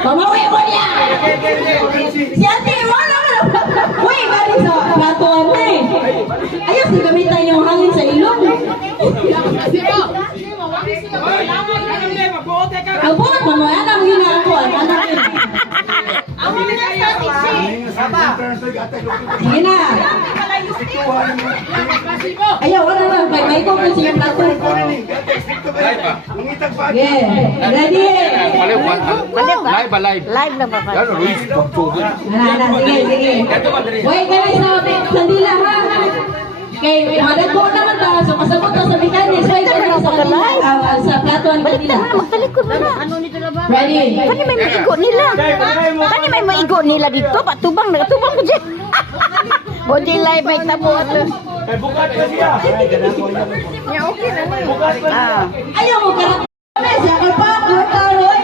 Pamawi mo niya! Si ate mo naman! Uy, bali sa platuan na eh! Ayos, nagamitan yung hangin sa ilong! Ang buhat mo, anong ginagawa? Anak yun! Sige na! Ayaw, wala lang. May kong siya plato. Okay, ready? Live ba live? Live lang ba? Lalo, Luis, pagtugan. Sige. Wait, guys, sandila ha. Okay, madagpo naman ta. So, kasabot na sa mechanics. Wait, sa plato ang kanila. Magtalikod mo na. Ready? Kani may maigo nila. Kani may maigo nila dito. Patubang, nagatubang ko dyan. Body live may tabo at Bukat ka siya. okay na. Ayaw mo karap. Sa kapag,